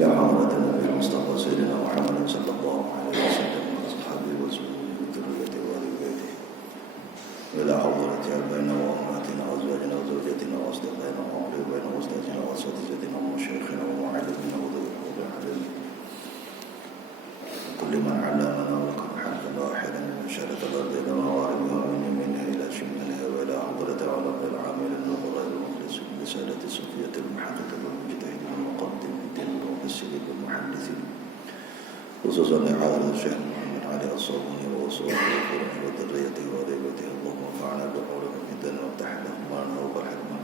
إلى حضرة النبي المصطفى سيدنا محمد صلى الله عليه وسلم وأصحابه وذريته وآل بيته إلى حضرة آبائنا وأمهاتنا وأزواجنا وزوجاتنا وأصدقائنا وأقربائنا وأستاذنا وأساتذتنا ومشايخنا ومعلمينا وذوي العلم كل من علمنا ولكم حمدا واحدا من شرق الأرض إلى مغاربها ومن يمينها إلى شمالها وإلى حضرة علم العاملين الغلاء المخلصين بسادة الصوفية المحققة والمجتهدين المقدمين المفسرين والمحدثين خصوصا لحضرة الشيخ محمد علي الصابوني وأصحابه الكرام وذريته وذريته اللهم انفعنا بقولهم في الدنيا وافتح لهم معنا وبالحكمة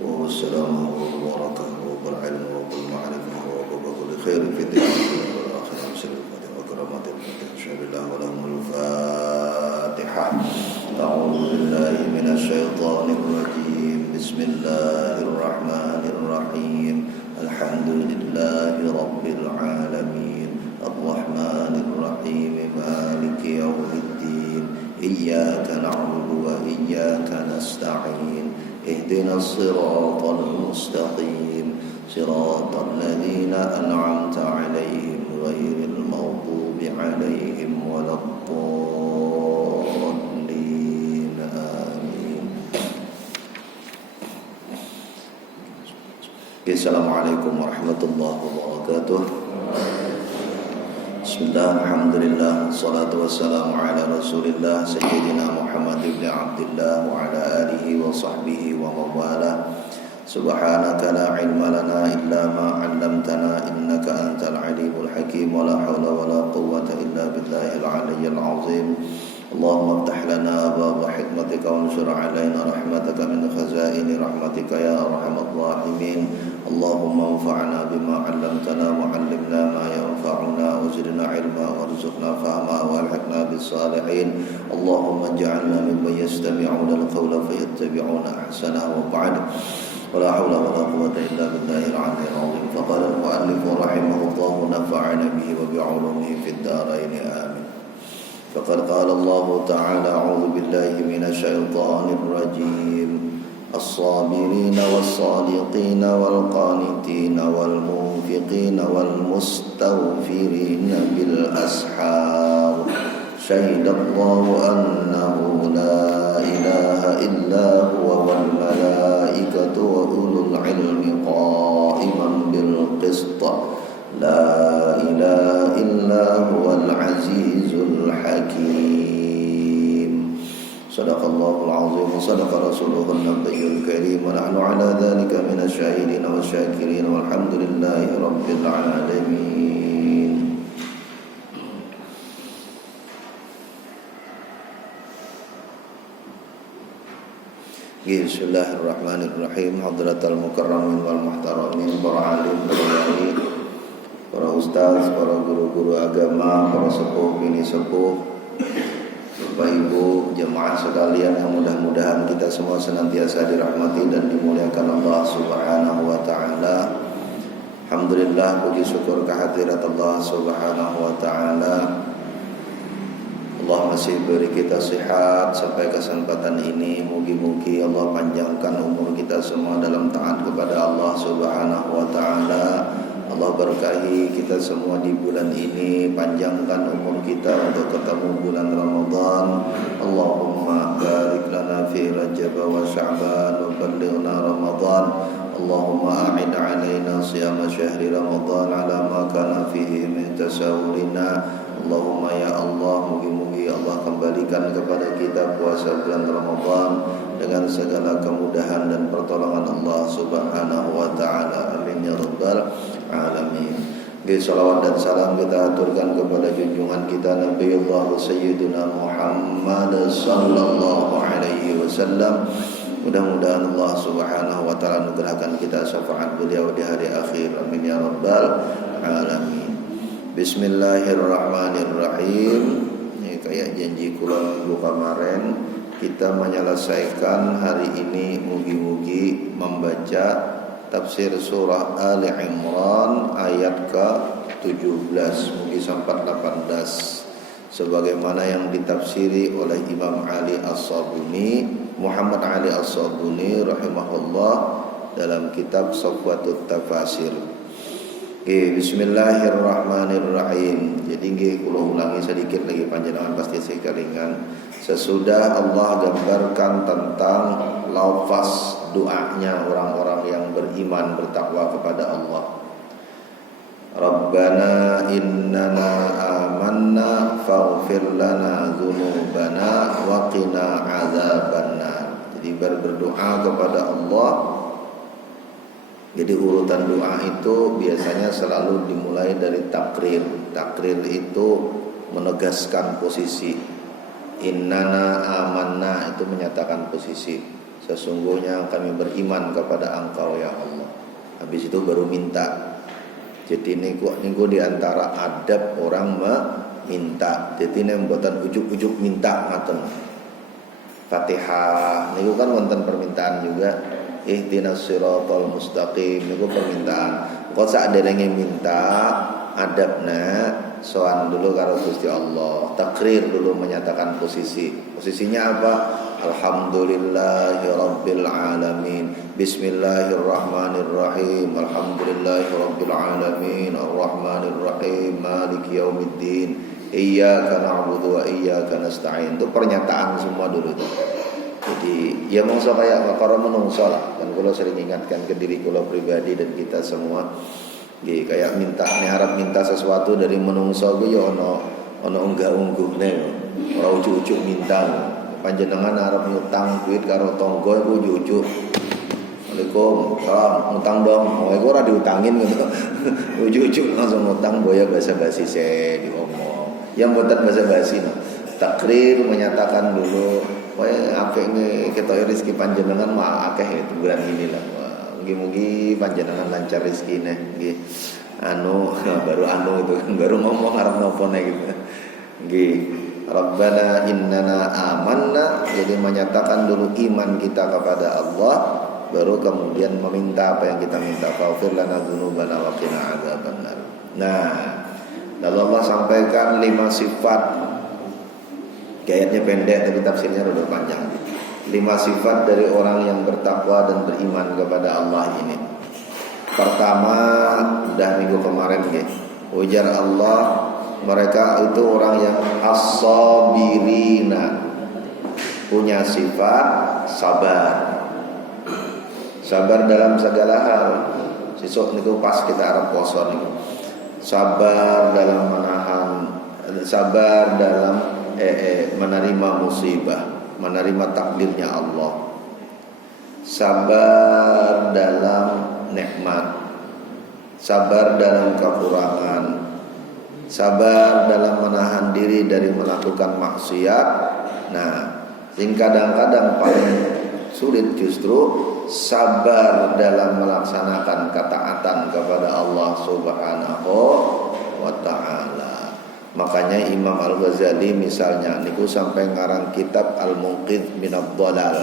وهو السلام والبركة وبالعلم وبالمعرفة وبكل خير في الدنيا والآخرة وسر الفاتحة وكرامات الفاتحة إن شاء الله ولهم الفاتحة. أعوذ بالله من الشيطان الرجيم. بسم الله الرحمن الرحيم. الحمد لله رب العالمين الرحمن الرحيم مالك يوم الدين إياك نعبد وإياك نستعين اهدنا الصراط المستقيم صراط الذين أنعمت عليهم غير المغضوب عليهم ولا الضالين آمين. Assalamualaikum warahmatullahi wabarakatuh. Bismillah, alhamdulillah, salatu wassalamu ala rasulillah Sayyidina Muhammad ibn Abdullah wa ala alihi wa sahbihi wa mawala. Subhanaka la ilma lana illa ma 'allamtana innaka antal alimul hakim wa la hawla wa la quwwata illa billahil aliyyil azim. Allahumma iftah lana abwaaba hikmatika wanshur 'alaina rahmataka min khazaini rahmatika ya arhamar rahimin. Allahumma anfa'na bima 'allamtana wa 'allimna ma yanfa'una wa zidna 'ilma warzuqna fahma wa alhiqna bis salihin. Allahumma ij'alna mimman yastami'una al-qawla fayattabi'una ahsanahu wa ba'd. ولا حول ولا قوة إلا بالله العلي العظيم. فقال المؤلف رحمه الله ونفعنا به وبعلومه في الدارين آمين. فقد قال الله تعالى أعوذ بالله من الشيطان الرجيم الصابرين والصادقين والقانتين والمنفقين والمستغفرين بالأسحار شهد الله أنه لا إله إلا هو والملائكة وأولو العلم قائما بالقسط لا إله إلا هو العزيز الحكيم. صدق الله العظيم وصدق رسوله النبي الكريم ونحن على ذلك من الشاهدين والشاكرين والحمد لله رب العالمين. Bismillahirrahmanirrahim. Hadratal mukarramin wal muhtaramin, para alim, para wali, para ustaz, para guru-guru agama, para sepuh, bini sepuh, Bapak Ibu, jemaah sekalian yang mudah-mudahan kita semua senantiasa dirahmati dan dimuliakan Allah Subhanahu wa taala. Alhamdulillah, puji syukur kehadirat Allah Subhanahu wa taala. Allah masih beri kita sehat sampai kesempatan ini. Mugi-mugi Allah panjangkan umur kita semua dalam taat kepada Allah Subhanahu wa taala. Allah berkahi kita semua di bulan ini, panjangkan umur kita untuk ketemu bulan Ramadan. Allahumma barik lana fi Rajab wa Sya'ban wa ballighna Ramadan. Allahumma a'id alaina siyama syahri Ramadan ala ma kana fihi min tasawwurina. Allahumma ya Allah, mugi-mugi Allah kembalikan kepada kita puasa bulan Ramadan dengan segala kemudahan dan pertolongan Allah Subhanahu wa taala. Amin ya rabbal alamin. Salawat dan salam kita aturkan kepada junjungan kita Nabiullah Sayyidina Muhammad sallallahu alaihi wasallam. Mudah-mudahan Allah Subhanahu wa taala anugerahkan kita syafaat beliau di hari akhir. Amin ya rabbal alamin. Bismillahirrahmanirrahim. Ini kayak janji kula minggu kemarin, kita menyelesaikan hari ini mugi-mugi membaca tafsir surah Ali Imran ayat ke-17 mugi sampai 18 sebagaimana yang ditafsiri oleh Imam Ali As-Sabuni, Muhammad Ali As-Sabuni rahimahullah dalam kitab Safwatut Tafasir. Bismillahirrahmanirrahim. Jadi nggih kula ulangi sedikit lagi, panjenengan pasti sekalingan. Sesudah Allah gambarkan tentang lafaz doanya orang-orang yang beriman bertakwa kepada Allah. Rabbana innana amanna faghfir lana dzunubana wa qina adzabannar. Jadi berdoa kepada Allah. Jadi urutan doa itu biasanya selalu dimulai dari takrir. Takrir itu menegaskan posisi. Innana amanna itu menyatakan posisi. Sesungguhnya kami beriman kepada Engkau ya Allah. Habis itu baru minta. Jadi niku di antara adab orang meminta. Jadi ini buatan ujuk-ujuk minta ngaten. Fatihah niku kan wonten permintaan juga. Ihdinas siratal mustaqim niku permintaan. Kok saderenge minta adabna soan dulu karo Gusti Allah. Takrir dulu menyatakan posisi. Posisinya apa? Alhamdulillahirabbil alamin. Bismillahirrahmanirrahim. Alhamdulillahirabbil alamin. Arrahmanirrahim. Maliki yaumiddin. Iyyaka na'budu wa iyyaka nasta'in. Itu pernyataan semua dulu itu. Jadi ya mongso kayak para menungso lah. Kan kula sering ingatkan ke diri kula pribadi dan kita semua. Nggih kayak minta harap minta sesuatu dari menungso ku ya ono unggah-ungguhne. Ora ujuk-ujuk minta. Panjenengan arep nyutang duit karo tangga iku ujuk-ujuk. Assalamualaikum, salam, utang dong. Oh, iku ora diutangin gitu. Ujuk-ujuk langsung utang boya basa-basi se diomong. Yang mboten basa-basi no. Takrir menyatakan dulu, "Wae apik nge ketok rezeki panjenengan mah akeh itu bulan ini lah." Mugi-mugi panjenengan lancar rezekine nggih. Baru itu baru ngomong arep nopone gitu. Nggih. Rabbana innana amanna, jadi menyatakan dulu iman kita kepada Allah, baru kemudian meminta apa yang kita minta. Faghfir lana dzunubana wa qina adzabannar. Nah, lalu Allah sampaikan 5 sifat. Ayatnya pendek tapi tafsirnya udah panjang. 5 sifat dari orang yang bertakwa dan beriman kepada Allah ini. Pertama, udah minggu kemarin ya. Ujar Allah, mereka itu orang yang as-sabirina, punya sifat sabar. Sabar dalam segala hal. Sesuk niku pas kita arep poso niku. Sabar dalam menahan, sabar dalam menerima musibah, menerima takdirnya Allah. Sabar dalam nikmat, sabar dalam kekurangan, sabar dalam menahan diri dari melakukan maksiat. Nah, yang kadang-kadang paling sulit justru sabar dalam melaksanakan ketaatan kepada Allah Subhanahu wa ta'ala. Makanya Imam Al-Ghazali misalnya niku sampai ngarang kitab Al-Munqidh Minadh Dhalal.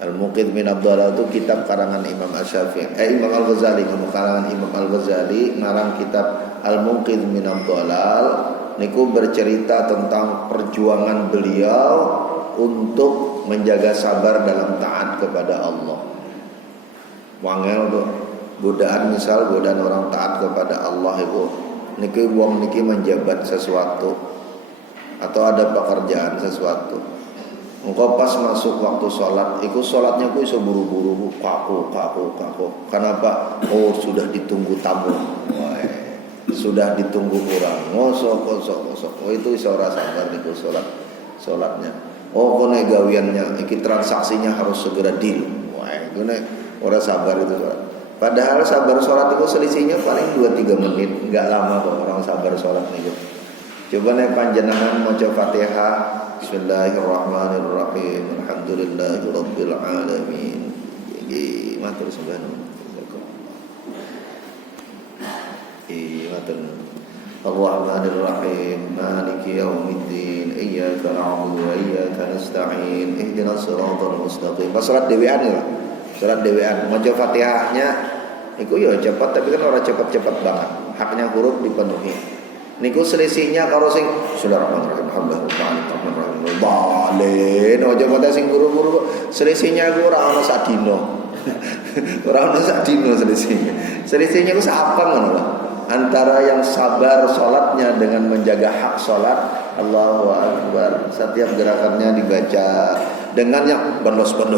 Al-Munqidh Minadh Dhalal itu kitab karangan Imam Asy-Syafi'i. Imam Al-Ghazali, karangan Imam Al-Ghazali ngarang kitab Al-Munqidh Minadh Dhalal niku bercerita tentang perjuangan beliau untuk menjaga sabar dalam taat kepada Allah. Wangel tuh godaan, misal godaan orang taat kepada Allah itu niki wong niki menjabat sesuatu atau ada pekerjaan sesuatu. Engkau pas masuk waktu sholat, ikut sholatnya ku iso buru-buru, kaku. Kenapa? Oh, sudah ditunggu tamu. Sudah ditunggu orang. Ngosok. Oh, itu iso ora sabar niku sholatnya. Oh, kone gawiannya, iki transaksinya harus segera deal. Wah, itu nek ora sabar itu sholat. Padahal sabar sholat itu selisihnya paling 2-3 menit, enggak lama kok orang sabar sholat niku. Coba nek panjenengan maca Fatihah, Bismillahirrahmanirrahim, Alhamdulillahirabbil alamin. Iki matur subhanallah. Matur. Ar-Rahmanir-Rahim, Maliki yaumiddin, Iyyaka na'budu wa iyyaka nasta'in, Ihdinas siratal mustaqim. Pas salat dhewean ya. Salat dhewean maca Fatihahnya niku ya cepat, tapi kan ora cepat-cepat banget. Haknya huruf dipenuhi. Niku selisihnya karo sing Bismillahirrahmanirrahim, Alhamdulillahirrahmanirrahim. Balen aja kate sing buru-buru selisihnya ku ora ana sak dina. Ora ono sak dino selisihnya. Selisihnya ku apa ngono lho. Antara yang sabar sholatnya dengan menjaga hak sholat, Allahu Akbar. Setiap gerakannya dibaca dengan yang bondos gitu.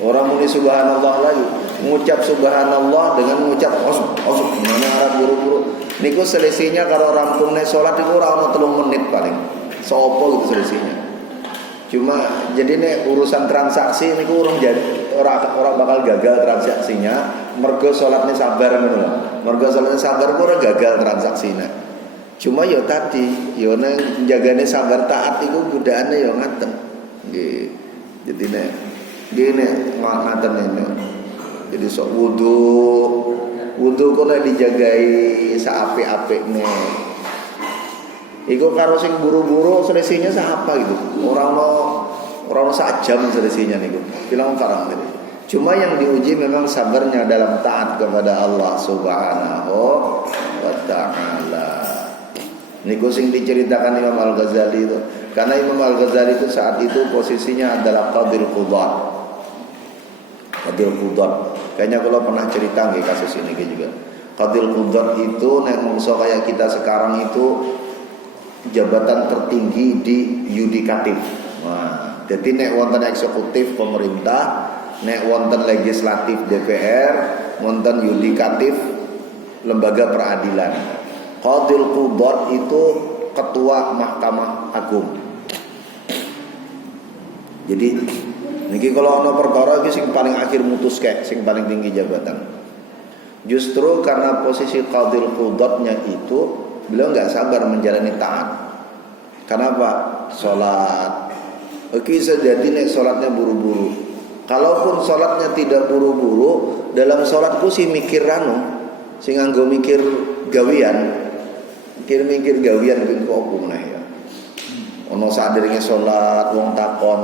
Orang muni subhanallah lagi, mengucap subhanallah dengan mengucap osuk. Mana Arab buru-buru. Niku selisihnya kalau rampungnya sholat itu ora ono 3 menit paling. Sopo gitu selisihnya. Cuma jadi nih urusan transaksi ini urung jadi orang bakal gagal transaksinya. Mergo sholatnya sabar ngono. Mergo sholatnya sabar ora gagal transaksinya. Cuma yo tadi yo nang jagane sabar taat iku budakane yo ngaten. Nggih. Jadi nek gini ngaten ini. Jadi sok wudu kok nek dijagai saape-apene. Iku karo sing buru-buru selisihnya siapa gitu. Orang sak jam selisihnya niku. Bilang karang tadi. Cuma yang diuji memang sabarnya dalam taat kepada Allah Subhanahu wa taala. Niku sing diceritakan Imam Al-Ghazali itu. Karena Imam Al-Ghazali itu saat itu posisinya adalah qadil qudat. Qadil qudat. Kayaknya kalau pernah cerita nggih kasus ini juga. Qadil qudat itu nek mungso kayak kita sekarang itu jabatan tertinggi di yudikatif. Nah, jadi nek wonten eksekutif pemerintah, nek wonten legislatif DPR, wonten yudikatif lembaga peradilan. Qadil qudat itu ketua Mahkamah Agung. Jadi niki kalau ana perkara iki sing paling akhir mutus kayak sing paling tinggi jabatan. Justru karena posisi qadil qudatnya itu beliau nggak sabar menjalani taat. Kenapa? Sholat. Oke, sejati nek sholatnya buru-buru. Kalaupun sholatnya tidak buru-buru, dalam sholatku sih mikir sing nganggo mikir gawian, mikir gawian ben kok opo meneh ya. Ono sadurunge sholat wong takon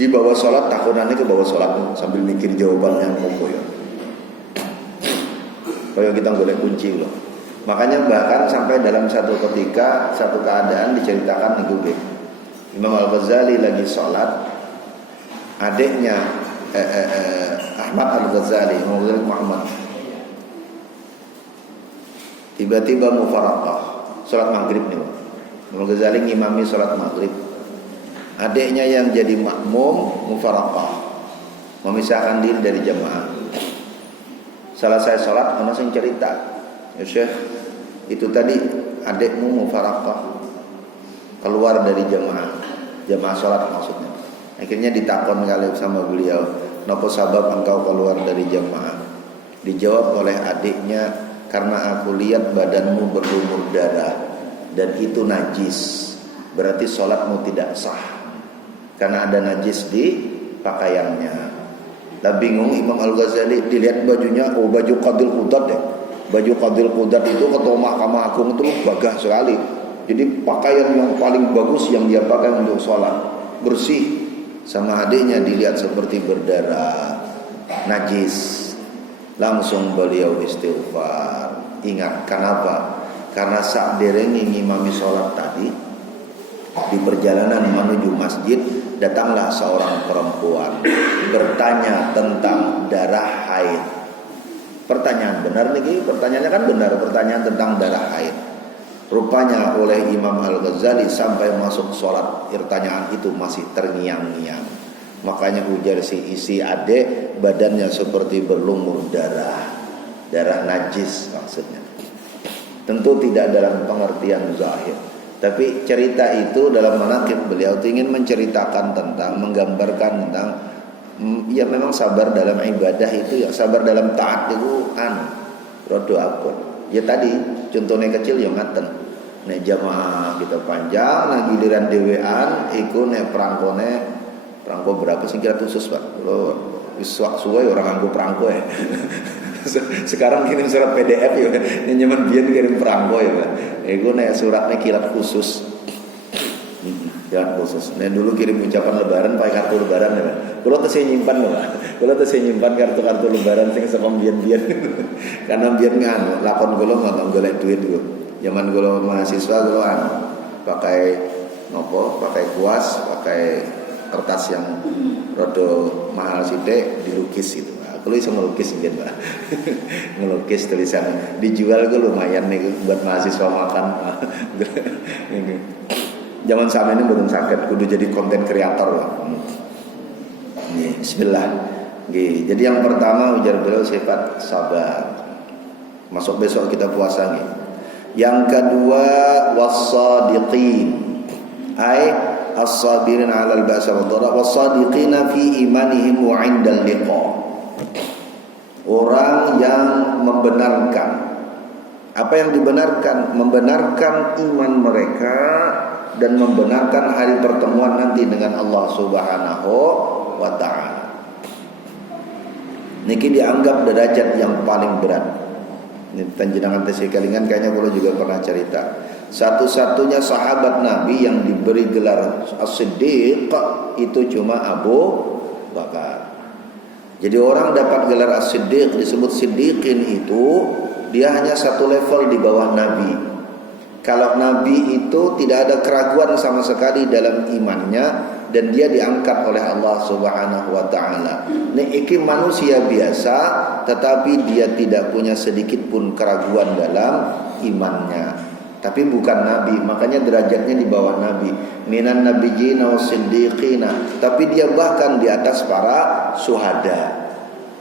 di bawah sholat takonane ke bawah sholat sambil mikir jawabannya opo ya. Kayak kita golek kunci loh. Makanya bahkan sampai dalam satu ketika, satu keadaan diceritakan niku nggih. Imam Al-Ghazali lagi sholat, adiknya Ahmad Al-Ghazali, Muhammad, tiba-tiba mufaraqah, sholat maghrib nih. Imam Al-Ghazali ngimami sholat maghrib. Adiknya yang jadi makmum mufaraqah, memisahkan diri dari jamaah. Selesai sholat, ana sing cerita, ya Syekh, itu tadi adikmu mufaraqah keluar dari jamaah sholat maksudnya. Akhirnya ditakon kali sama beliau, "Napa sabab engkau keluar dari jamaah?" Dijawab oleh adiknya, "Karena aku lihat badanmu berlumur darah dan itu najis. Berarti sholatmu tidak sah karena ada najis di pakaiannya." Lah bingung Imam Al-Ghazali, dilihat bajunya, oh baju qadil qudat deh. Baju qadil qudat itu ketua Mahkamah Agung itu gagah sekali. Jadi pakaian yang paling bagus yang dia pakai untuk sholat, bersih. Sama adiknya dilihat seperti berdarah, najis. Langsung beliau istighfar. Ingat, kenapa? Karena saat derengi ngimami sholat tadi, di perjalanan menuju masjid, datanglah seorang perempuan bertanya tentang darah haid. Pertanyaan benar nih, pertanyaannya kan benar, pertanyaan tentang darah haid. Rupanya oleh Imam Al-Ghazali sampai masuk sholat, pertanyaan itu masih terngiang-ngiang. Makanya ujar si adek, badannya seperti berlumur darah najis maksudnya. Tentu tidak dalam pengertian zahir, tapi cerita itu dalam manaqib beliau ingin menceritakan tentang, menggambarkan tentang ya memang sabar dalam ibadah itu, ya sabar dalam taat itu rodo apa. Ya tadi contohnya kecil ya ngaten. Nek jamaah kita panjang, nah giliran dewean iku nek perangko berapa sing kira khusus Pak. Kalau wis suwe orang nganggo perangko ya. Sekarang kirim surat PDF ya, nyaman biyen kirim perangko ya Pak. Iku nek suratnya kirat khusus. Kirat khusus. Nek dulu kirim ucapan lebaran pakai kartu lebaran ya Pak. Kalau tesih nyimpan Pak. Kalau tesih nyimpan kartu-kartu lebaran sing saka biyen-biyen. Karena biyen kan lakon kula ngono golek duit kula. Zaman kula mahasiswa kula pakai nopo? Pakai kuas, pakai kertas yang rada mahal sithik dilukis itu. Aku iso ngelukis mungkin Pak. Ngelukis tulisan dijual gue lumayan nih buat mahasiswa makan. Zaman sama ini belum sakit, kudu jadi konten kreator lah. Bismillah. Jadi yang pertama ujar beliau sifat sabar. Masuk besok kita puasa nih. Yang kedua was-sadiqin. Ai as-sabirin 'alal ba'sa wad-dharra was-sadiqina fi imanihim wa 'indal liqa. Orang yang membenarkan. Apa yang dibenarkan? Membenarkan iman mereka dan membenarkan hari pertemuan nanti dengan Allah Subhanahu wa taala. Niki dianggap derajat yang paling berat. Ini panjenengan teh kalingan kayaknya kalau juga pernah cerita. Satu-satunya sahabat Nabi yang diberi gelar As-Siddiq itu cuma Abu Bakar. Jadi orang dapat gelar As-Siddiq disebut Siddiqin itu dia hanya satu level di bawah Nabi. Kalau Nabi itu tidak ada keraguan sama sekali dalam imannya dan dia diangkat oleh Allah Subhanahu wa taala. Iki manusia biasa tetapi dia tidak punya sedikit pun keraguan dalam imannya. Tapi bukan Nabi, makanya derajatnya di bawah Nabi. Minan nabiyyin was-siddiqina, tapi dia bahkan di atas para syuhada.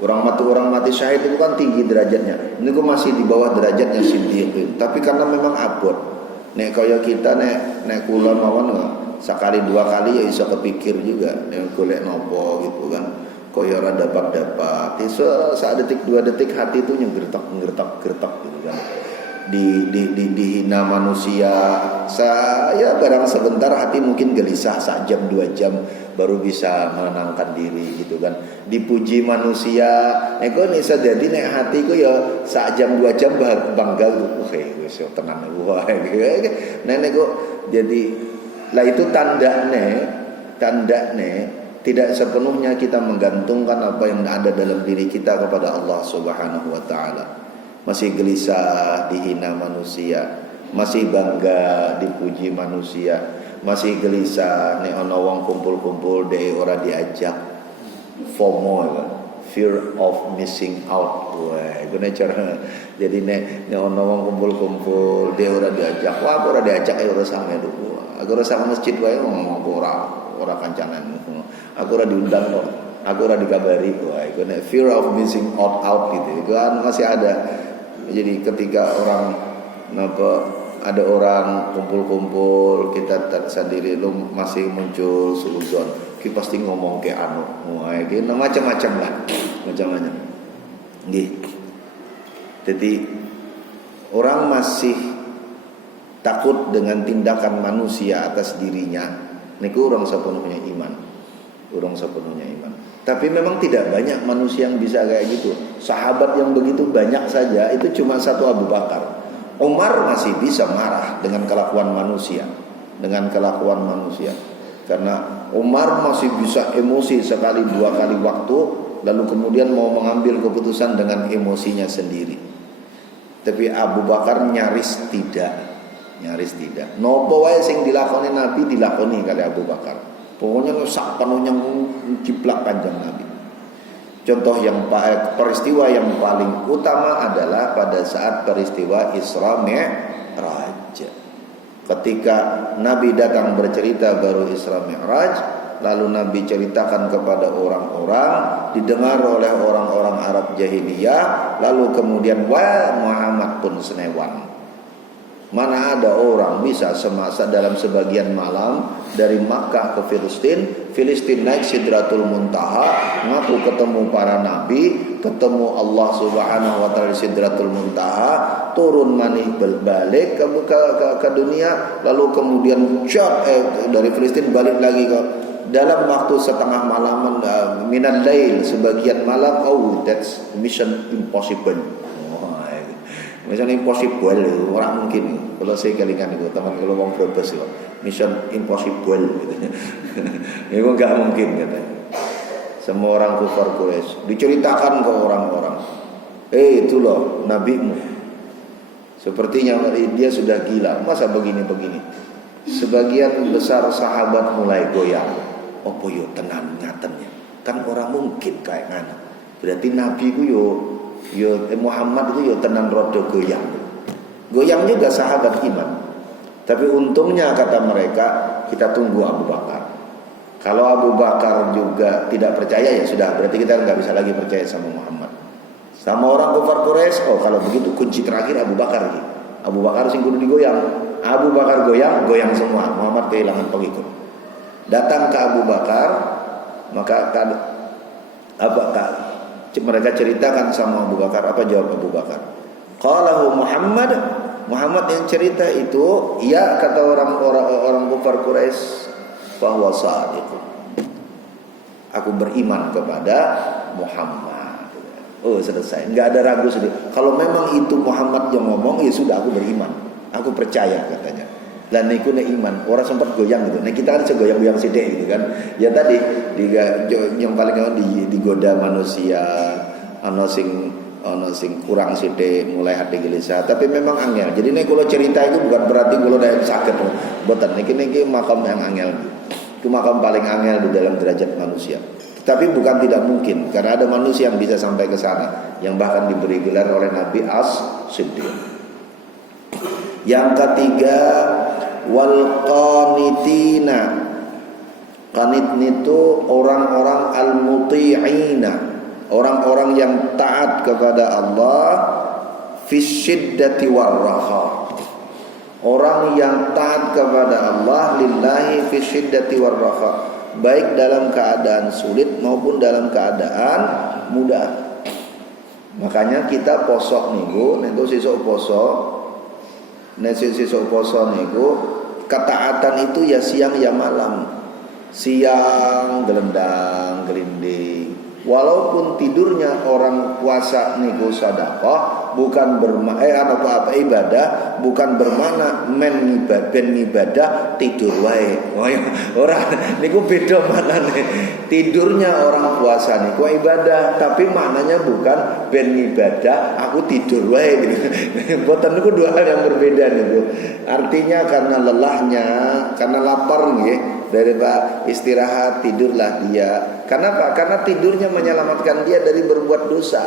Orang mati syahid itu kan tinggi derajatnya. Ini masih di bawah derajatnya siddiqin. Tapi karena memang abot. Nek kaya kita nek kula mawon sekali dua kali ya iso kepikir juga nek golek nopo gitu kan. Kaya ora dapat. Iso saat detik dua detik hati itu nggertak gitu kan. Dihina manusia. Saya barang sebentar hati mungkin gelisah 1 jam 2 jam baru bisa menenangkan diri gitu kan. Dipuji manusia nek iso dadi nek hatiku ya 1 jam 2 jam bangga oke wis tenan wae nek kok jadi lah itu tandane tidak sepenuhnya kita menggantungkan apa yang ada dalam diri kita kepada Allah Subhanahu wa taala. Masih gelisah dihina manusia, masih bangga dipuji manusia, masih gelisah nek ana wong kumpul-kumpul dhewe ora diajak. FOMO kan, fear of missing out. Wah, iku cara. Jadi nek ana wong kumpul-kumpul dhewe ora diajak, wah ora diajak ya ora sange dulu. Aku ora sama masjid wae ngomong ora kancanan. Aku ora diundang kok. Aku ora dikabari. Wah, iku nek fear of missing out gitu. Itu kan masih ada. Jadi ketika ada orang kumpul-kumpul kita sendiri lu masih muncul suudzon, kita pasti ngomong ke macam-macam lah, macam-macam. Nggih. Jadi orang masih takut dengan tindakan manusia atas dirinya. Niku orang sepenuhnya iman. Tapi memang tidak banyak manusia yang bisa kayak gitu. Sahabat yang begitu banyak saja itu cuma satu Abu Bakar. Umar masih bisa marah dengan kelakuan manusia. Karena Umar masih bisa emosi sekali 2 kali waktu, lalu kemudian mau mengambil keputusan dengan emosinya sendiri. Tapi Abu Bakar nyaris tidak. Nopo wae sing dilakoni Nabi dilakoni kali Abu Bakar. Pokoknya sak penuhnya jiplak Kanjeng Nabi. Contoh peristiwa yang paling utama adalah pada saat peristiwa Isra Mi'raj. Ketika Nabi datang bercerita baru Isra Mi'raj, lalu Nabi ceritakan kepada orang-orang, didengar oleh orang-orang Arab jahiliyah, lalu kemudian Muhammad pun senewan. Mana ada orang bisa semasa dalam sebagian malam dari Makkah ke Filistin naik Sidratul Muntaha, ngaku ketemu para nabi, ketemu Allah Subhanahu wa taala di Sidratul Muntaha, turun manih balik ke dunia, lalu kemudian dari Filistin balik lagi ke dalam waktu setengah malam minal lail, sebagian malam. That's mission impossible. Mission impossible, orang mungkin. Kalau saya kelingan itu, teman kalau ngomong Brebes itu, mission impossible gitu. Itu enggak mungkin katanya. Semua orang kufar Quraisy diceritakan ke orang-orang. Itu loh nabimu. Sepertinya dia sudah gila. Masa begini-begini. Sebagian besar sahabat mulai goyang. Apa yo tenan ngatennya? Kan orang mungkin kayak ngana. Berarti Nabi ku yo Muhammad itu yo tenan rodo goyang. Goyang juga sahabat iman. Tapi untungnya kata mereka, kita tunggu Abu Bakar. Kalau Abu Bakar juga tidak percaya, ya sudah, berarti kita nggak bisa lagi percaya sama Muhammad. Sama orang kafir Quraisy, oh kalau begitu kunci terakhir Abu Bakar gitu. Abu Bakar sing kudu digoyang. Abu Bakar goyang, goyang semua. Muhammad kehilangan pengikut. Datang ke Abu Bakar, maka mereka ceritakan sama Abu Bakar. Apa jawab Abu Bakar? Qalahu Muhammad yang cerita itu, ya kata orang kafir Quraisy, bahwa sadiqun. Aku beriman kepada Muhammad. Oh selesai, nggak ada ragu sedih. Kalau memang itu Muhammad yang ngomong, ya sudah aku beriman, aku percaya katanya. Dan niku nek iman, orang sempat goyang gitu. Nah kita kan segoyang-goyang sithik gitu kan. Ya tadi yang paling digoda manusia, ana sing kurang sithik mulai hati gelisah. Tapi memang angel. Jadi nek kalau cerita itu bukan berarti kalau nek sakit. Boten niki makam yang angel. Itu makam paling angel di dalam derajat manusia. Tapi bukan tidak mungkin, karena ada manusia yang bisa sampai ke sana, yang bahkan diberi gelar oleh Nabi As-Siddiq. Yang ketiga, wal qanitina. Qanit itu orang-orang al-muti'ina, orang-orang yang taat kepada Allah fi syiddati war-raha. Orang yang taat kepada Allah lillahi fi syiddati war-raha, baik dalam keadaan sulit maupun dalam keadaan mudah. Makanya kita posok niku, nek sesuk poso, niku ketaatan itu ya siang ya malam. Siang gelendang gelinding. Walaupun tidurnya orang puasa niku sedekah, bukan apa ibadah, bukan bermakna ben ibadah tidur wae. Oh ya, ora niku beda maknane. Tidurnya orang puasa niku ibadah, tapi maknanya bukan ben ibadah aku tidur wae gitu. Boten niku dua hal yang berbeda niku. Artinya karena lelahnya, karena lapar nggih, daripada istirahat tidurlah dia. Kenapa? Karena tidurnya menyelamatkan dia dari berbuat dosa.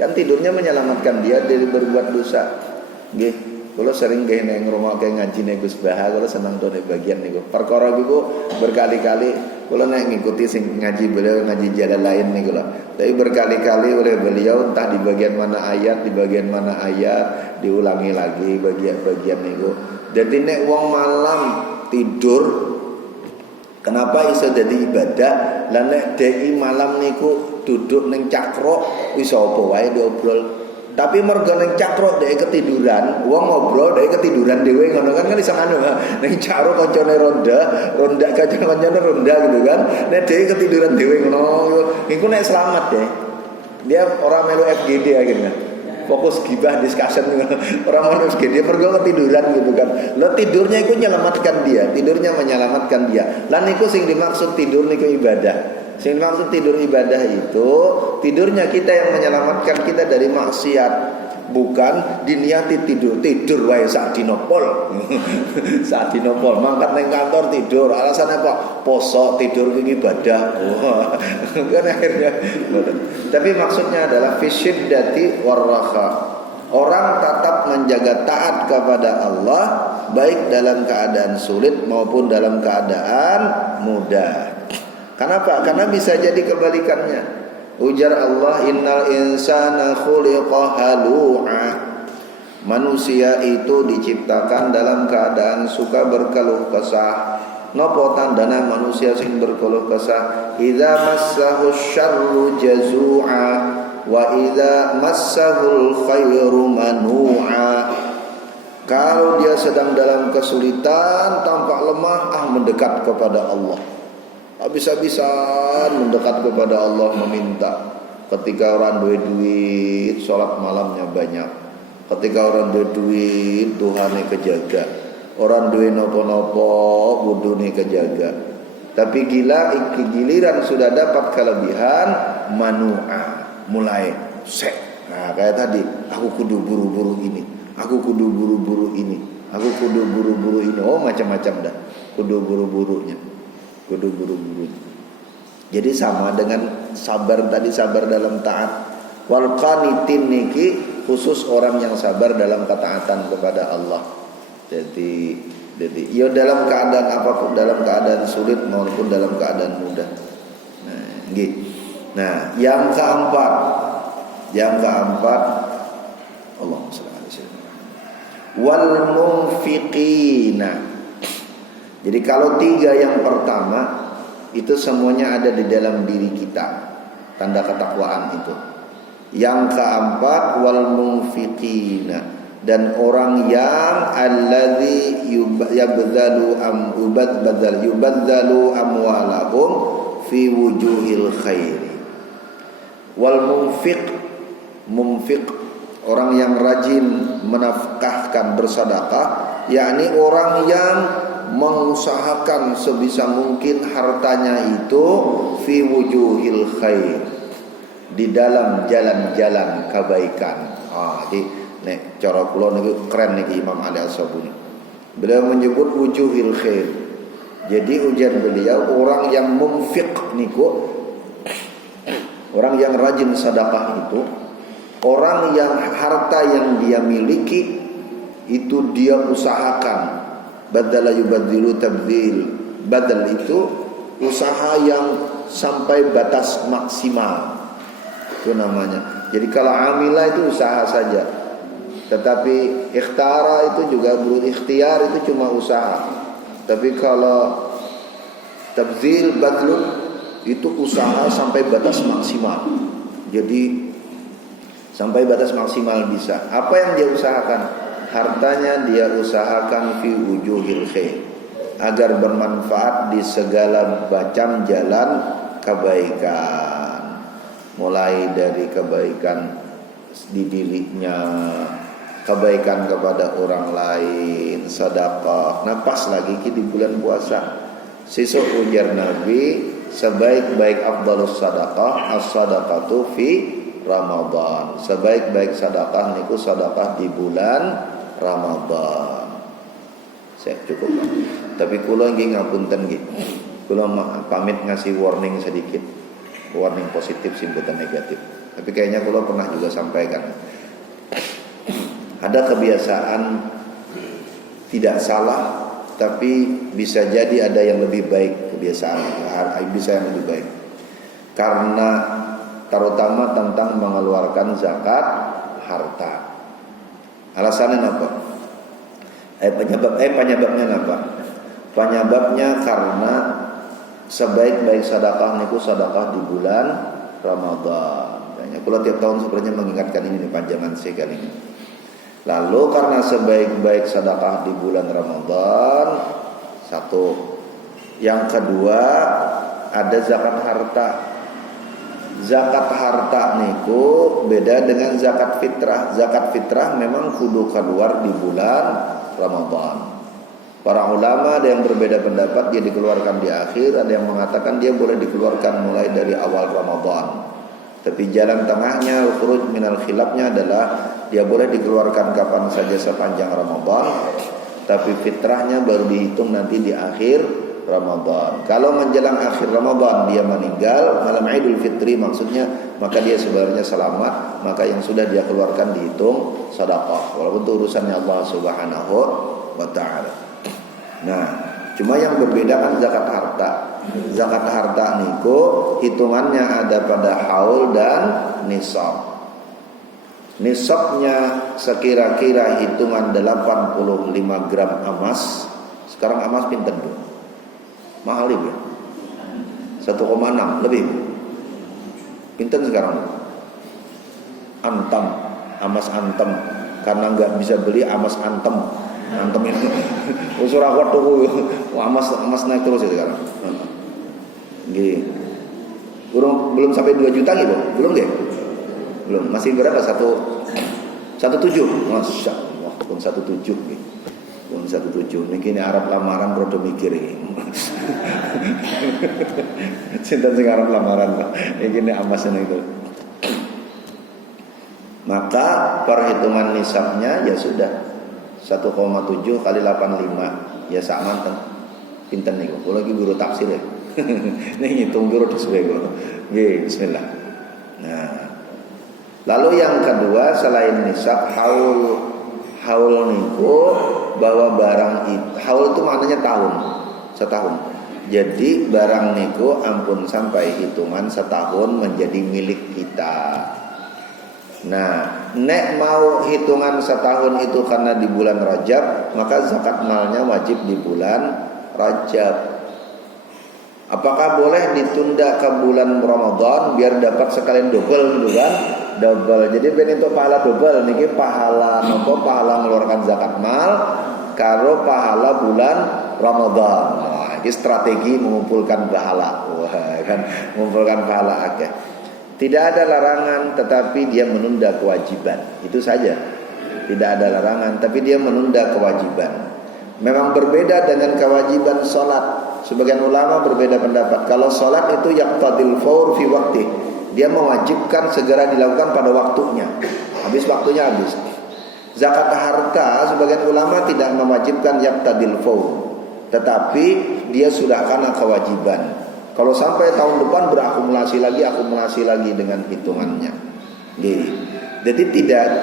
Kan tidurnya menyelamatkan dia dari berbuat dosa. Nggih, kula sering nggih nang ngrungokke ngajine Gus Baha, kula seneng to nek bagian niku. Perkara niku berkali-kali kula nek ngikuti sing ngaji beliau ngaji jalan lain niku lho. Tapi berkali-kali oleh beliau entah di bagian mana ayat, diulangi lagi bagian-bagian niku. Jadi nek wong malam tidur, kenapa iso dadi ibadah? Lah nek dhewe malam niku duduk ning cakro iso apa wae diobrol. Tapi mergo ning cakro dhewe ketiduran, wong ngobrol dhewe ketiduran dhewe ngono kan iso anu. Ning cakro kancane ronda kancane ronda gitu kan. Nek dhewe ketiduran dhewe ngono, iku nek selamat deh. Dia orang melu FGD akhirnya. Fokus gibah discussion orang manusia dia pergi ketiduran gitu kan. Lo tidurnya itu menyelamatkan dia, tidurnya menyelamatkan dia. Lan niku sing dimaksud tidur niku ibadah. Sing dimaksud tidur ibadah itu tidurnya kita yang menyelamatkan kita dari maksiat. Bukan diniati tidur wae sak dina pol. Sak dina pol mangkat ning kantor tidur. Alasannya apa? Poso tidur iki ibadah. Kan akhirnya. Tapi maksudnya adalah fisyiddati warraha. Orang tetap menjaga taat kepada Allah baik dalam keadaan sulit maupun dalam keadaan mudah. Kenapa? Karena bisa jadi kebalikannya. Ujar Allah, innal insana khuliqa halu'a. Manusia itu diciptakan dalam keadaan suka berkeluh kesah. Napa tandana manusia sing berkeluh kesah? Idza massahu syarru jazu'a wa idza massahul khairu manu'a. Kalau dia sedang dalam kesulitan, tampak lemah, mendekat kepada Allah. Habis-habisan mendekat kepada Allah meminta. Ketika orang duit, sholat malamnya banyak. Ketika orang duit, Tuhannya kejaga. Orang duit nopo-nopo, budune kejaga. Tapi giliran sudah dapat kelebihan, manu'a, mulai sek. Nah kayak tadi, aku kudu buru-buru ini, aku kudu buru-buru ini, aku kudu buru-buru ini. Oh macam-macam dah, kudu buru-burunya. kudu buru-buru. Jadi sama dengan sabar tadi, sabar dalam taat. Wal qanitin niki khusus orang yang sabar dalam ketaatan kepada Allah. Jadi ya dalam keadaan apapun, dalam keadaan sulit maupun dalam keadaan mudah. Nah, gitu. Nah, yang keempat Allahumma shalli alaihi wasallam. Wal munfiqina. Jadi kalau tiga yang pertama itu semuanya ada di dalam diri kita, tanda ketakwaan itu. Yang keempat wal munfiqina, dan orang yang alladzi yubadzalu amwalahum fi wujuhil khairi. Wal munfiq orang yang rajin menafkahkan bersedekah, yakni orang yang mengusahakan sebisa mungkin hartanya itu fi wujuhil khair, di dalam jalan-jalan kebaikan. Jadi nek cara kula niku keren niki Imam Ali As-Sabuni. Beliau menyebut wujuhil khair. Jadi ujian beliau orang yang munfiq niku, orang yang rajin sedekah itu, orang yang harta yang dia miliki itu dia usahakan. Badala yubadzilu tabdzil. Badal itu usaha yang sampai batas maksimal. Itu namanya. Jadi kalau amilah itu usaha saja. Tetapi ikhtara itu juga ikhtiar itu cuma usaha. Tapi kalau tabdzil, badlu itu usaha sampai batas maksimal. Jadi sampai batas maksimal bisa. Apa yang dia usahakan? Hartanya dia usahakan fi wujuhil khair, agar bermanfaat di segala macam jalan kebaikan. Mulai dari kebaikan di dirinya, kebaikan kepada orang lain, sedekah. Nah pas lagi di bulan puasa, sesuk ujar Nabi, sebaik-baik afdhalus sadaqah as-sadaqatu fi Ramadan. Sebaik-baik sedekah niku sedekah di bulan Ramadan. Saya cukup. Tapi kula nggih ngapunten nggih. Kula pamit ngasih warning sedikit. Warning positif sih bukan negatif. Tapi kayaknya kula pernah juga sampaikan. Ada kebiasaan tidak salah, tapi bisa jadi ada yang lebih baik kebiasaan, bisa yang lebih baik. Karena terutama tentang mengeluarkan zakat harta. Alasannya apa? Penyebabnya apa? Penyebabnya karena sebaik-baik sedekah niku sedekah di bulan Ramadan. Kalau tiap tahun sebenarnya mengingatkan ini panjangan sekali ini. Lalu karena sebaik-baik sedekah di bulan Ramadan, satu. Yang kedua ada zakat harta. Zakat harta niku beda dengan zakat fitrah. Zakat fitrah memang kudu keluar di bulan Ramadan. Para ulama ada yang berbeda pendapat, dia dikeluarkan di akhir, ada yang mengatakan dia boleh dikeluarkan mulai dari awal Ramadan. Tapi jalan tengahnya, khuruj minal khilafnya adalah dia boleh dikeluarkan kapan saja sepanjang Ramadan, tapi fitrahnya baru dihitung nanti di akhir Ramadan. Kalau menjelang akhir Ramadan dia meninggal malam Idul Fitri maksudnya, maka dia sebenarnya selamat, maka yang sudah dia keluarkan dihitung sedekah walaupun itu urusannya Allah Subhanahu wa taala. Nah, cuma yang berbeda kan zakat harta. Zakat harta niku hitungannya ada pada haul dan nisab. Nisabnya sekira-kira hitungan 85 gram emas. Sekarang emas pinten tuh? Mahal ya, 1,6 lebih. Pinten sekarang? Antam, emas antam. Karena nggak bisa beli emas antem. Antem itu usur aku tuh, emas naik terus ya sekarang. Gini, belum sampai 2 juta gitu, belum deh? Belum, masih berapa? 1,7. Masya Allah, pun 1,7 gitu. Pun 1,7. Mungkin Arab lamaran rodo mikir ini. Cinta sing Arab lamaran Pak. Ini emasnya itu. Maka perhitungan nisabnya ya sudah 1,7 kali 85 ya sak manten. Pinten niku. Kula iki guru tafsir ya. Ini ngitung dulu sesuai kok. Bismillah. Nah, lalu yang kedua selain nisab, haul niku bahwa barang itu, haul itu maknanya tahun, setahun. Jadi barang niku ampun sampai hitungan setahun menjadi milik kita. Nah, nek mau hitungan setahun itu karena di bulan Rajab, maka zakat malnya wajib di bulan Rajab. Apakah boleh ditunda ke bulan Ramadan biar dapat sekalian double gitu kan? Double. Jadi ben itu pahala double niki pahala nopo pahala mengeluarkan zakat mal karo pahala bulan Ramadan. Nah, ini strategi mengumpulkan pahala. Wah, kan mengumpulkan pahala akeh. Tidak ada larangan tetapi dia menunda kewajiban. Itu saja. Tidak ada larangan tapi dia menunda kewajiban. Memang berbeda dengan kewajiban sholat. Sebagian ulama berbeda pendapat. Kalau sholat itu yaqtadil fawr fi waqti, dia mewajibkan segera dilakukan pada waktunya. Habis waktunya habis. Zakat harta sebagian ulama tidak mewajibkan yaqtadil fawr, tetapi dia sudah karena kewajiban. Kalau sampai tahun depan berakumulasi lagi dengan hitungannya. Jadi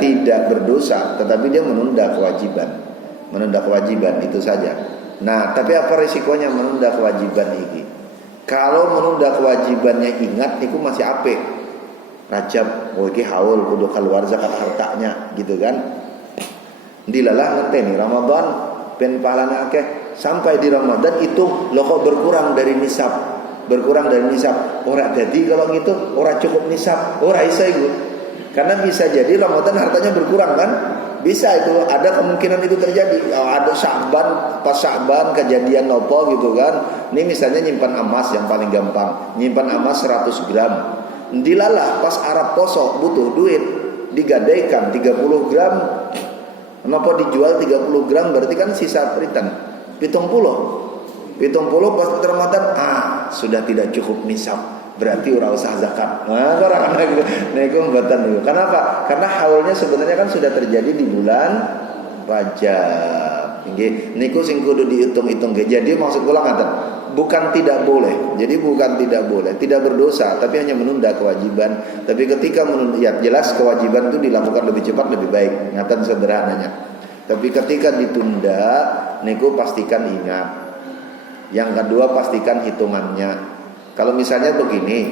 tidak berdosa, tetapi dia menunda kewajiban. Menunda kewajiban itu saja. Nah, tapi apa risikonya menunda kewajiban ini? Kalau menunda kewajibannya ingat, itu masih apik. Rajab, iki haul kudu keluar zakat hartanya, gitu kan? Dilalah ngenteni Ramadan ben pahalana akeh. Sampai di Ramadan itu lo kok berkurang dari nisab. Ora jadi kalau gitu, ora cukup nisab, ora isa iku. Karena bisa jadi Ramadan hartanya berkurang kan? Bisa itu, ada kemungkinan itu terjadi. Ada Sya'ban, pas Sya'ban kejadian nopo gitu kan. Ini misalnya nyimpan emas yang paling gampang. Nyimpan emas 100 gram. Dilalah pas Arab poso butuh duit, digadaikan 30 gram. Kenapa dijual 30 gram berarti kan sisa peritan 70 pas Ramadan sudah tidak cukup nisab. Berarti ora usah zakat. Nah, orang gitu. Nah, itu mboten niku. Kenapa? Karena haulnya sebenarnya kan sudah terjadi di bulan Rajab. Nggih, niku sing kudu dihitung-hitung nggih. Jadi maksud kula ngaten, bukan tidak boleh. Jadi bukan tidak boleh, tidak berdosa, tapi hanya menunda kewajiban. Tapi ketika menunda, ya jelas kewajiban itu dilakukan lebih cepat lebih baik. Ngaten sederhananya. Tapi ketika ditunda, niku pastikan ingat. Yang kedua pastikan hitungannya. Kalau misalnya begini,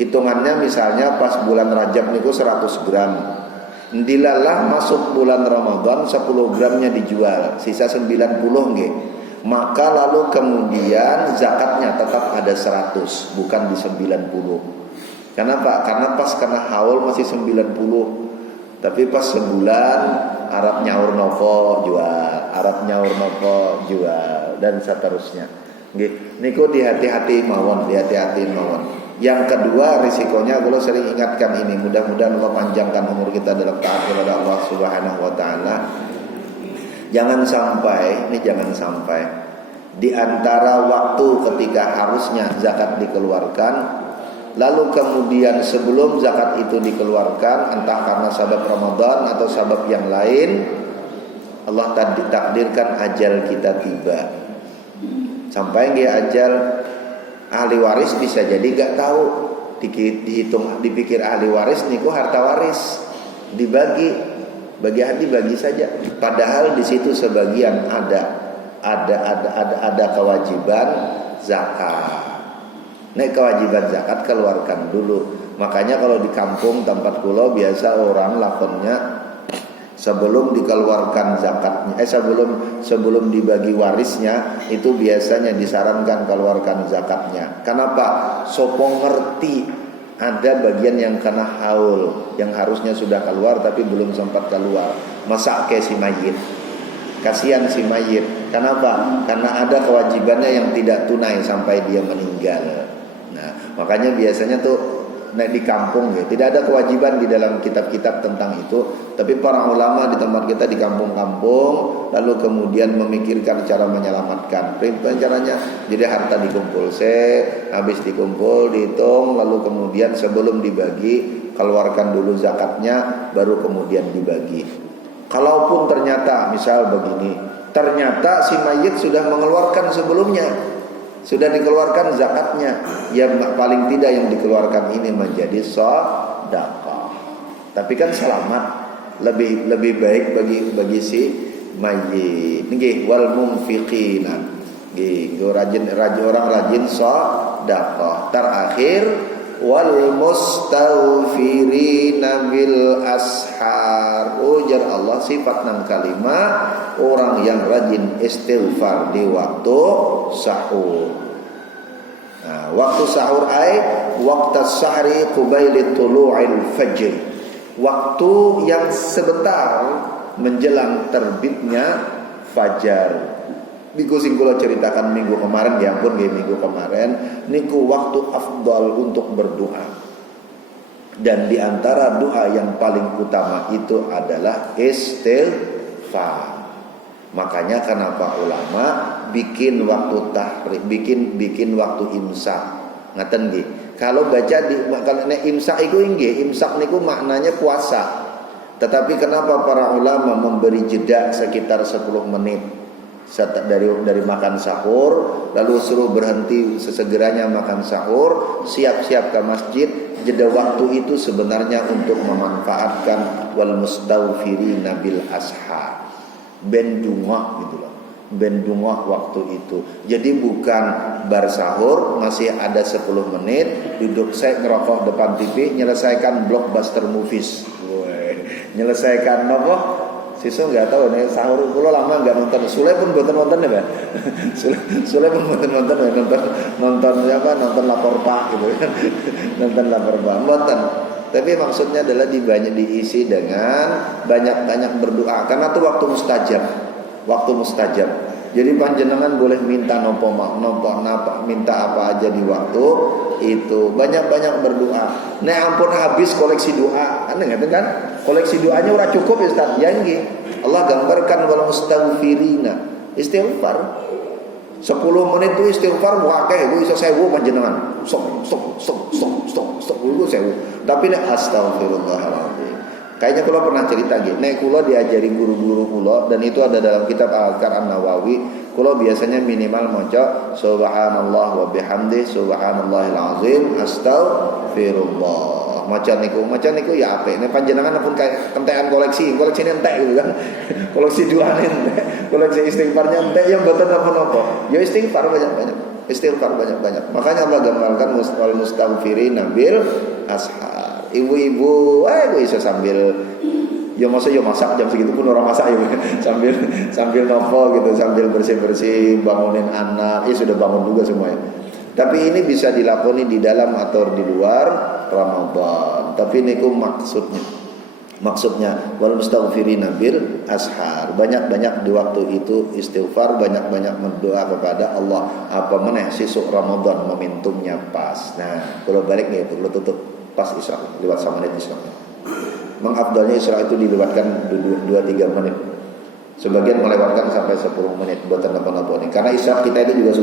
hitungannya misalnya pas bulan Rajab niku 100 gram. Dilalah masuk bulan Ramadan 10 gramnya dijual, sisa 90 nggih. Maka lalu kemudian zakatnya tetap ada 100, bukan di 90. Kenapa? Karena pas kena haul masih 90. Tapi pas sebulan Arab nyaur nopo jual, dan seterusnya. Nggih, niku dihati-hati mawon. Yang kedua risikonya, kalau sering ingatkan ini, mudah-mudahan Allah panjangkan umur kita dalam taat kepada Allah Subhanahu wa taala. Jangan sampai di antara waktu ketika harusnya zakat dikeluarkan, lalu kemudian sebelum zakat itu dikeluarkan, entah karena sebab Ramadan atau sebab yang lain, Allah takdirkan ajal kita tiba. Sampai nggih ajal, ahli waris bisa jadi nggak tahu, dipikir ahli waris niku harta waris dibagi saja. Padahal di situ sebagian ada kewajiban zakat. Nek kewajiban zakat keluarkan dulu. Makanya kalau di kampung tempat kula biasa orang lakonnya sebelum dikeluarkan zakatnya, sebelum dibagi warisnya, itu biasanya disarankan keluarkan zakatnya. Kenapa? Sopong ngerti ada bagian yang kena haul, yang harusnya sudah keluar tapi belum sempat keluar. Masa ke si mayit, kasihan si mayit. Kenapa? Karena ada kewajibannya yang tidak tunai sampai dia meninggal. Nah, makanya biasanya tuh di kampung ya, tidak ada kewajiban di dalam kitab-kitab tentang itu, tapi para ulama di tempat kita di kampung-kampung lalu kemudian memikirkan cara menyelamatkan. Caranya jadi harta dikumpul, habis dikumpul dihitung, lalu kemudian sebelum dibagi keluarkan dulu zakatnya, baru kemudian dibagi. Kalaupun ternyata misal begini, ternyata si mayit sudah mengeluarkan sebelumnya, Sudah dikeluarkan zakatnya, yang paling tidak yang dikeluarkan ini menjadi sedekah. Tapi kan selamat, lebih baik bagi si mayit. Nggih, wal munfiqina. Nggih, orang rajin sedekah. Terakhir wal mustaghfirina bil ashar. Ujar Allah sifat 6 kalimat orang yang rajin istighfar di waktu sahur. Nah, waktu sahur waktu sahri qabila tulu'il fajr. Waktu yang sebentar menjelang terbitnya fajar. Niku sing kula ceritakan minggu kemarin, ya ampun nggih, minggu kemarin niku waktu afdal untuk berdoa. Dan di antara doa yang paling utama itu adalah istighfar. Makanya kenapa ulama bikin waktu tahrik, bikin waktu imsak. Ngaten nggih. Kalau baca kalau nek imsak iku nggih, imsak niku maknanya puasa. Tetapi kenapa para ulama memberi jeda sekitar 10 menit dari makan sahur, lalu suruh berhenti sesegeranya makan sahur, siap-siap ke masjid. Jeda waktu itu sebenarnya untuk memanfaatkan wal mustaghfirina bil ashar, ben dungah gitu loh, ben dungah waktu itu. Jadi bukan bar sahur masih ada 10 menit duduk saya ngerokok depan TV menyelesaikan blockbuster movies. Menyelesaikan nopo sisa nggak tahu nih sahur kula lama nggak nonton. Sule pun boten nonton ya, Pak. Sule pun boten nonton ya, nonton apa? Nonton Lapor Pak gitu kan. Nonton Lapor Pak. Boten. Tapi maksudnya adalah diisi dengan banyak-banyak berdoa karena itu waktu mustajab. Waktu mustajab. Jadi panjenengan boleh minta nopo minta apa aja di waktu itu, banyak-banyak berdoa. Nek ampun habis koleksi doa, kan ngerti kan? Koleksi doanya ora cukup ya Ustaz. Ya nggih. Allah gambarkan wal mustaghfirina, istighfar. 10 menit itu istighfar wakeh itu iso 1000 panjenengan. Sok itu 1000. Tapi nek astagfirullahaladzim. Kayaknya kula pernah cerita nggih. Nek kula diajari guru-guru kula dan itu ada dalam kitab Al-Azkar An-Nawawi, kula biasanya minimal maca subhanallah wa bihamdi subhanallahil azim astaghfirullah. Maca niku ya apik. Nek panjenengan pun kayak kentekan koleksi entek gitu kan. Koleksi duane entek, koleksi istighfarnya entek yang mboten napa-napa. Ya istighfar banyak-banyak. Istighfar banyak-banyak. Makanya Allah gambarkan wal mustaghfirina bil ashar. Ibu-ibu, iso sambil masak jam segitu pun orang masak ya sambil nopo gitu, sambil bersih-bersih, bangunin anak, sudah bangun juga semuanya. Tapi ini bisa dilakoni di dalam atau di luar Ramadan. Tapi niku maksudnya wal mustaghfirina bil ashar. Banyak-banyak di waktu itu istighfar, banyak-banyak berdoa kepada Allah. Apa meneh sesuk Ramadan momentumnya pas. Nah, kalau balik nih itu, kalau tutup pas Isra, lewat sama menit Isra. Mengafdalnya Isra itu dilewatkan 2-3 menit. Sebagian melewatkan sampai 10 menit buat apa-apa nih. Karena Isra kita itu juga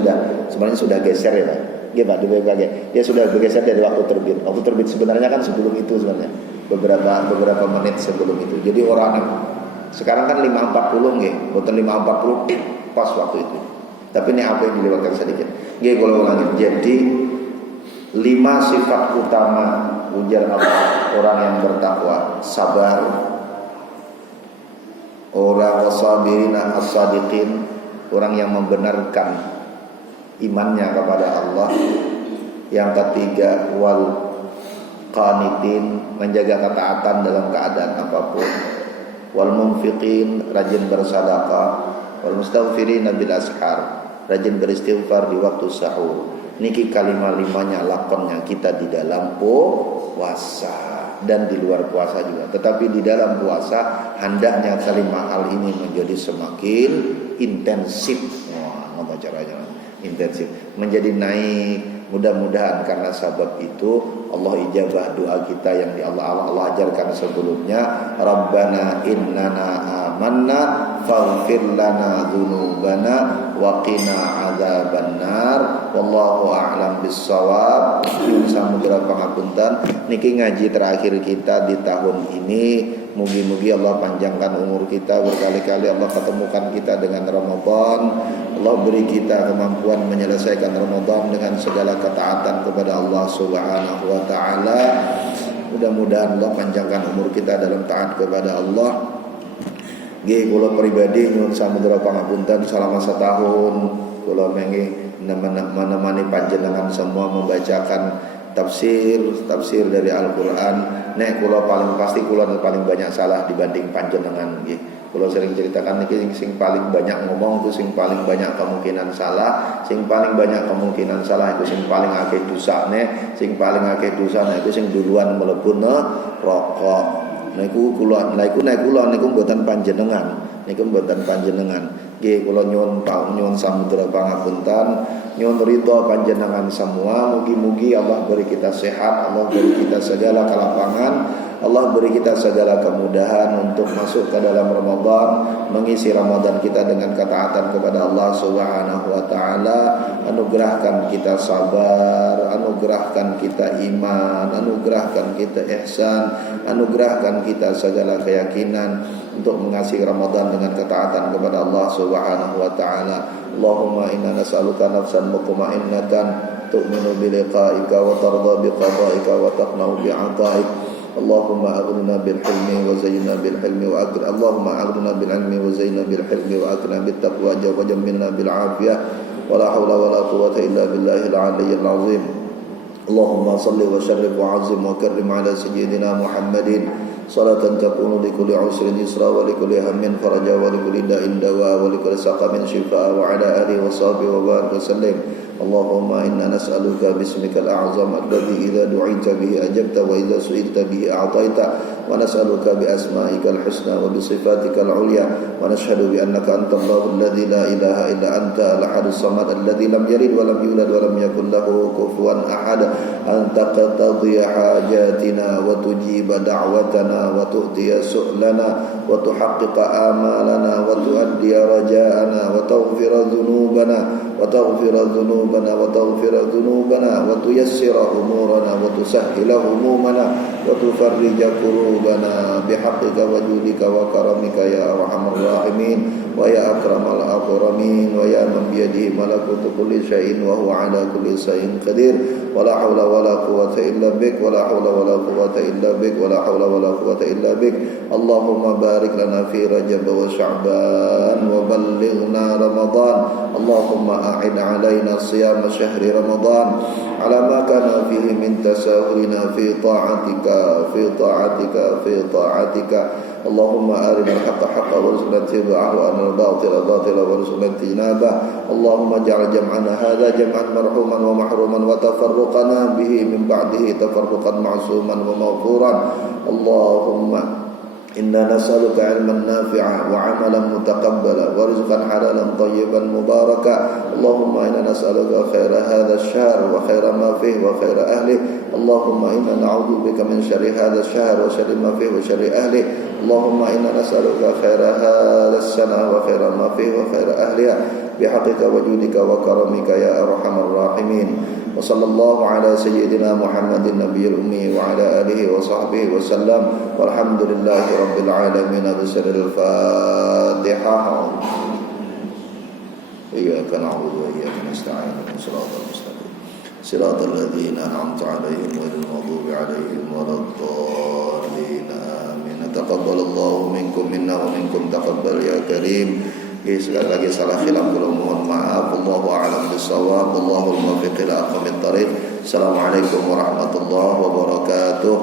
sebenarnya sudah geser ya Pak. Iya Pak, dia sudah bergeser dari waktu terbit. Waktu terbit sebenarnya kan sebelum itu sebenarnya. Beberapa menit sebelum itu. Jadi orang sekarang kan 5.40 nggih, boten 5.40 pas waktu itu. Tapi ini apa yang dilewatkan sedikit. Nggih kalau ulangi. Jadi 5 sifat utama ujar Allah orang yang bertakwa: sabar, orang wasabirina as-sadiqin, orang yang membenarkan imannya kepada Allah. Yang ketiga wal qanitin, menjaga ketaatan dalam keadaan apapun. Wal munfiqin, rajin bersedekah. Wal mustaghfirina bil ashar, rajin beristighfar di waktu sahur. Niki kalimat 5-nya lakonnya kita di dalam puasa dan di luar puasa juga. Tetapi di dalam puasa hendaknya kalimat hal ini menjadi semakin intensif. Wah, apa caranya? Intensif, menjadi naik. Mudah-mudahan karena sebab itu Allah ijabah doa kita yang Allah ajarkan sebelumnya. Rabbana innana amanna faghfir lana dzunubana wa qina adzabannar wallahu a'lam bissawab. Samudra pangapunten niki ngaji terakhir kita di tahun ini. Mugi-mugi Allah panjangkan umur kita, berkali-kali Allah ketemukan kita dengan Ramadan. Allah beri kita kemampuan menyelesaikan Ramadan dengan segala ketaatan kepada Allah Subhanahu wa taala. Mudah-mudahan Allah panjangkan umur kita dalam taat kepada Allah. Nggih kula pribadi nyuwun samudra pangapunten selama setahun kula mengki menemani panjenengan semua membacakan tafsir dari Al-Qur'an. Nek kula paling pasti kula paling banyak salah dibanding panjenengan nggih. Kula sering ceritakan niki sing paling banyak ngomong itu sing paling banyak kemungkinan salah, sing paling banyak kemungkinan salah itu sing paling akeh dosane, sing paling akeh dosane itu sing duluan mlebu neraka. Niku kula niku mboten panjenengan, niku mboten panjenengan. Nggih kula nyuwun samudra pangapunten, nyuwun ridha panjenengan semua. Mugi-mugi Allah beri kita sehat, Allah beri kita segala kelapangan, Allah beri kita segala kemudahan untuk masuk ke dalam Ramadan, mengisi Ramadan kita dengan ketaatan kepada Allah Subhanahu wa taala. Anugerahkan kita sabar, anugerahkan kita iman, anugerahkan kita ihsan, anugerahkan kita segala keyakinan untuk mengasihi Ramadan dengan ketaatan kepada Allah Subhanahu wa taala. Allahumma inna nas'aluka nafsan mutma'innatan tu'minu bi liqa'ika wa tarda bi qada'ika wa taqna'u bi 'ata'ik. Allahumma aghnina bil hilmi wa zayyinna bil hilmi wa akrim. Allahumma aghnina bil ilmi wa zayyinna bil hilmi wa akrim bit taqwa wa jammilna bil 'afiyah. wa la haula wa la quwwata illa billahil 'aliyyil 'azim. Allahumma salli wa sharrif wa 'azzim wa karrim 'ala sayyidina Muhammadin salatan takunu li kulli 'usrin yusra wa li kulli hammin faraja wa li kulli da'in dawa wa li kulli saqamin shifaa wa 'ala alihi wa sahbihi wa barik wa sallim. Allahumma inna nas'aluka bismikal a'zam alladhi idza du'ita bihi ajabta wa idza su'ilta bihi a'taita wa nas'aluka bi asma'ikal husna wa bi sifatikal 'ulya wa nashhadu bi annaka antallahu alladhi la ilaha illa anta al-ahadus samad alladhi lam yalid wa lam yulad wa lam yakul lahu kufuwan ahad. Anta taqdi hajatina wa tujiba da'watana wa tuhdiya su'lana wa tuhaqqiqa amalana wa tuaddi raja'ana wa taghfira dhunubana وتغفر ذنوبنا وتيسر أمورنا وتسهل همومنا وتفرج كروبنا بحقك وجودك وكرمك يا أرحم الراحمين ويا أكرم الأكرمين ويا من بيده ملكوت كل شيء وهو على كل شيء قدير ولا حول ولا قوة إلا بك ولا حول ولا قوة إلا بك ولا حول ولا قوة إلا بك. اللهم بارك لنا في رجب وشعبان وبلغنا رمضان. اللهم أعد علينا صيام شهر رمضان على ما كان فيه من تساهلنا في طاعتك. اللهم أرنا الحق حقا وارزقنا اتباعه وأرنا الباطل باطلا وارزقنا اجتنابه. اللهم اجعل جمعنا هذا جمعا مرحوما ومحروما وتفرقنا به من بعده تفرقا معصوما ومغفورا. اللهم إنا نسألك علما نافعا وعملا متقبلا ورزقا حلالا طيبا مباركا. اللهم إنا نسألك خير هذا الشهر وخير ما فيه وخير أهله. اللهم إنا نعوذ بك من شر هذا الشهر وشر ما فيه وشر أهله. اللهم إنا نسألك خير هذا السنة وخير ما فيه وخير أهلها بحقك وجودك وكرمك يا أرحم الراحمين. وصلى الله على سيدنا محمد النبي الأمي وعلى آله وصحبه وسلم والحمد لله رب العالمين. بسر الفاتحة. إياك نعبد وإياك نستعين صراط المستقيم صراط الذين أنعمت عليهم غير المغضوب عليهم ولا الضالين آمين. تقبل الله منكم منا ومنكم تقبل يا كريم. Sekali lagi salah khilaf kula mohon maaf. Wallahu a'lam bissawab. Wallahul muwaffiq ila aqwamit thariq. Assalamualaikum warahmatullahi wabarakatuh.